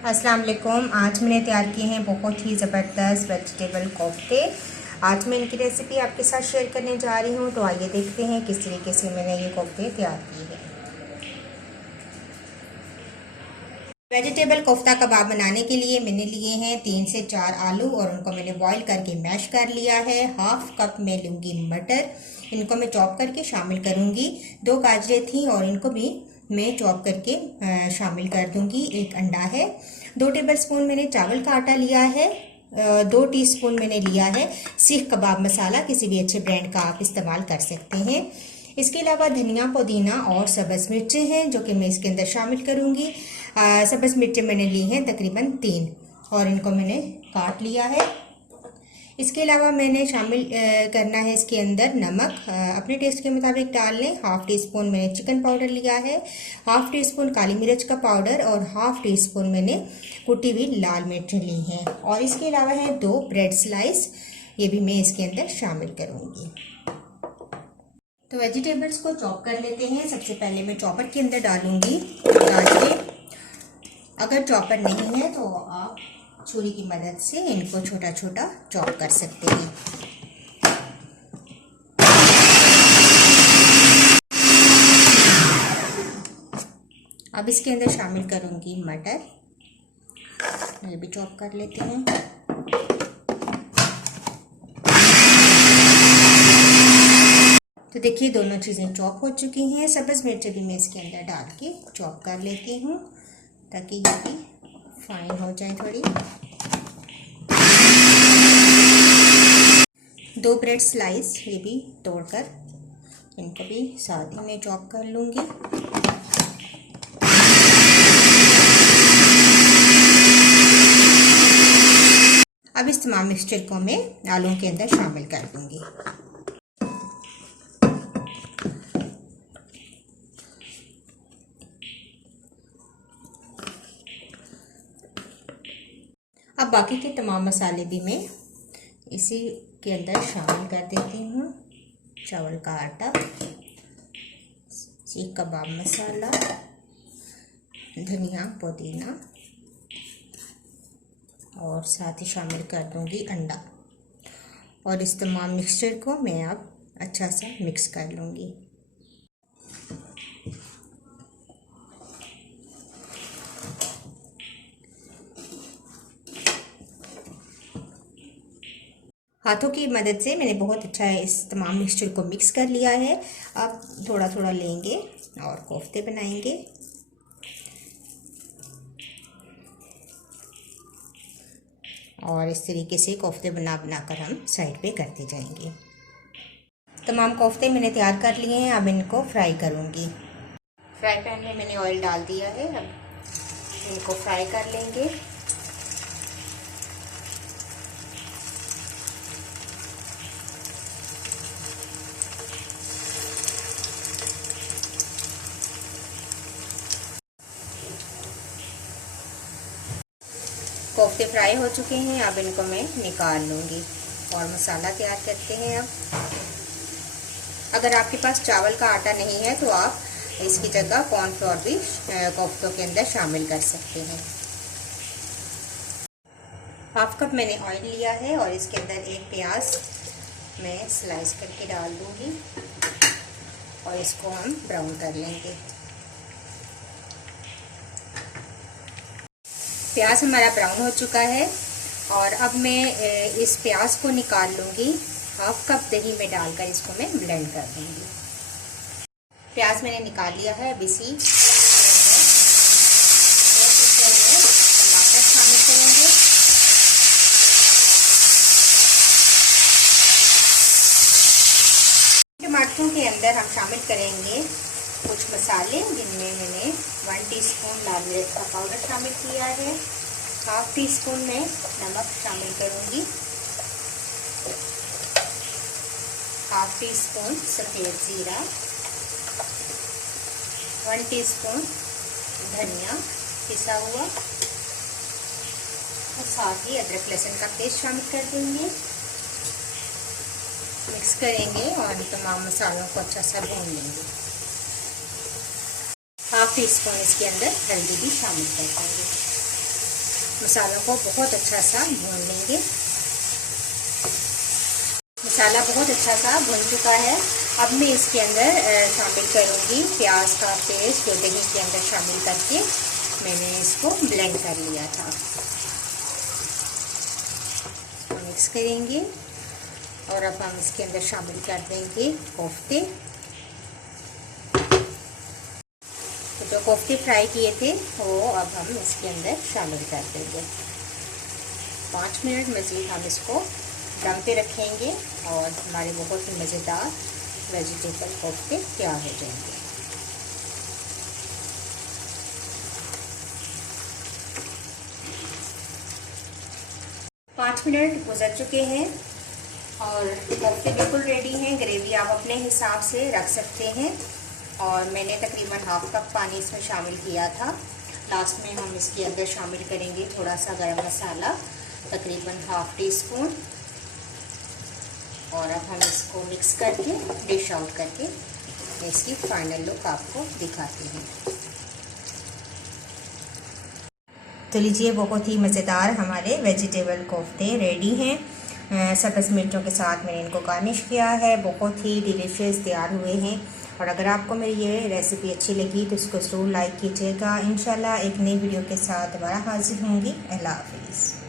अस्सलाम वालेकुम। आज मैंने तैयार किए हैं बहुत ही ज़बरदस्त वेजिटेबल कोफ्ते। आज मैं इनकी रेसिपी आपके साथ शेयर करने जा रही हूँ, तो आइए देखते हैं किस तरीके से मैंने ये कोफ्ते तैयार किए हैं। वेजिटेबल कोफ्ता कबाब बनाने के लिए मैंने लिए हैं 3 से 4 आलू और उनको मैंने बॉईल करके मैश कर लिया है। हाफ कप में लूँगी मटर, इनको मैं चॉप करके शामिल करूँगी। 2 गाजरें थी और इनको भी मैं चॉप करके शामिल कर दूँगी। 1 अंडा है। 2 टेबलस्पून मैंने चावल का आटा लिया है। 2 टीस्पून मैंने लिया है सीख कबाब मसाला, किसी भी अच्छे ब्रांड का आप इस्तेमाल कर सकते हैं। इसके अलावा धनिया, पुदीना और सब्ज़ मिर्चें हैं जो कि मैं इसके अंदर शामिल करूँगी। सब्ज़ मिर्चें मैंने ली हैं तकरीबन 3 और इनको मैंने काट लिया है। इसके अलावा मैंने शामिल करना है इसके अंदर नमक, अपने टेस्ट के मुताबिक डाल लें। हाफ़ टी स्पून मैंने चिकन पाउडर लिया है, हाफ़ टी स्पून काली मिर्च का पाउडर और हाफ़ टी स्पून मैंने कुटी हुई लाल मिर्च ली हैं। और इसके अलावा है 2 ब्रेड स्लाइस, ये भी मैं इसके अंदर शामिल करूँगी। तो वेजिटेबल्स को चॉप कर लेते हैं। सबसे पहले मैं चॉपर के अंदर डालूंगी गाजरें। अगर चॉपर नहीं है तो आप छुरी की मदद से इनको छोटा छोटा चॉप कर सकते हैं। अब इसके अंदर शामिल करूंगी मटर, ये भी चॉप कर लेते हैं। तो देखिए दोनों चीज़ें चॉप हो चुकी हैं। सब्ज़ मिर्च भी मैं इसके अंदर डाल के चॉप कर लेती हूँ ताकि ये भी फाइन हो जाए थोड़ी। 2 ब्रेड स्लाइस ये भी तोड़कर इनको भी साथ ही में चॉप कर लूँगी। अब इस तमाम मिक्सचर को मैं आलू के अंदर शामिल कर दूँगी। अब बाकी के तमाम मसाले भी मैं इसी के अंदर शामिल कर देती हूँ। चावल का आटा, सीख कबाब मसाला, धनिया, पुदीना और साथ ही शामिल कर दूँगी अंडा। और इस तमाम मिक्सचर को मैं अब अच्छा सा मिक्स कर लूँगी। हाथों की मदद से मैंने बहुत अच्छा इस तमाम मिक्सचर को मिक्स कर लिया है। अब थोड़ा थोड़ा लेंगे और कोफ्ते बनाएंगे। और इस तरीके से कोफ्ते बना बनाकर हम साइड पे करते जाएंगे। तमाम कोफ्ते मैंने तैयार कर लिए हैं। अब इनको फ्राई करूँगी। फ्राई पैन में मैंने ऑयल डाल दिया है। अब इनको फ्राई कर लेंगे। कोफ्ते फ्राई हो चुके हैं। अब इनको मैं निकाल लूँगी और मसाला तैयार करते हैं। अब अगर आपके पास चावल का आटा नहीं है तो आप इसकी जगह कॉर्नफ्लोर भी कोफ्तों के अंदर शामिल कर सकते हैं। हाफ कप मैंने ऑयल लिया है और इसके अंदर एक प्याज मैं स्लाइस करके डाल दूँगी और इसको हम ब्राउन कर लेंगे। प्याज हमारा ब्राउन हो चुका है और अब मैं इस प्याज को निकाल लूँगी। हाफ कप दही में डालकर इसको मैं ब्लेंड कर दूँगी। प्याज मैंने निकाल लिया है। अब इसी टमाटर शामिल करेंगे। टमाटरों के अंदर हम शामिल करेंगे कुछ मसाले, जिनमें मैंने 1 टीस्पून लाल मिर्च का पाउडर शामिल किया है। हाफ टी स्पून में नमक शामिल करूंगी। हाफ टी स्पून सफ़ेद ज़ीरा, 1 टीस्पून धनिया पिसा हुआ और साथ ही अदरक लहसुन का पेस्ट शामिल कर देंगे। मिक्स करेंगे और तमाम मसालों को अच्छा सा भून लेंगे। हाफ टी स्पून इसके अंदर हल्दी भी शामिल कर देंगे। मसालों को बहुत अच्छा सा भून लेंगे। मसाला बहुत अच्छा सा भुन चुका है। अब मैं इसके अंदर शामिल करूँगी प्याज का पेस्ट, जो दही के अंदर शामिल करके मैंने इसको ब्लेंड कर लिया था। इसको मिक्स करेंगे और अब हम इसके अंदर शामिल कर देंगे कोफ्ते। तो जो कोफ्ते फ्राई किए थे वो अब हम इसके अंदर शामिल कर देंगे। 5 मिनट मज़ीद हम इसको दम पे रखेंगे और हमारे बहुत ही मज़ेदार वेजिटेबल कोफ्ते तैयार हो जाएंगे। पाँच मिनट गुजर चुके हैं और कोफ्ते बिल्कुल रेडी हैं। ग्रेवी आप अपने हिसाब से रख सकते हैं और मैंने तकरीबन हाफ कप पानी इसमें शामिल किया था। लास्ट में हम इसके अंदर शामिल करेंगे थोड़ा सा गरम मसाला, तकरीबन हाफ टी स्पून, और अब हम इसको मिक्स करके डिश आउट करके इसकी फाइनल लुक आपको दिखाते हैं। तो लीजिए, बहुत ही मज़ेदार हमारे वेजिटेबल कोफ्ते रेडी हैं। सब्ज़ मिर्चों के साथ मैंने इनको गार्निश किया है। बहुत ही डिलीशियस तैयार हुए हैं। और अगर आपको मेरी ये रेसिपी अच्छी लगी तो इसको ज़रूर लाइक कीजिएगा। इंशाल्लाह एक नई वीडियो के साथ दोबारा हाजिर होंगी। अल्लाह हाफिज़।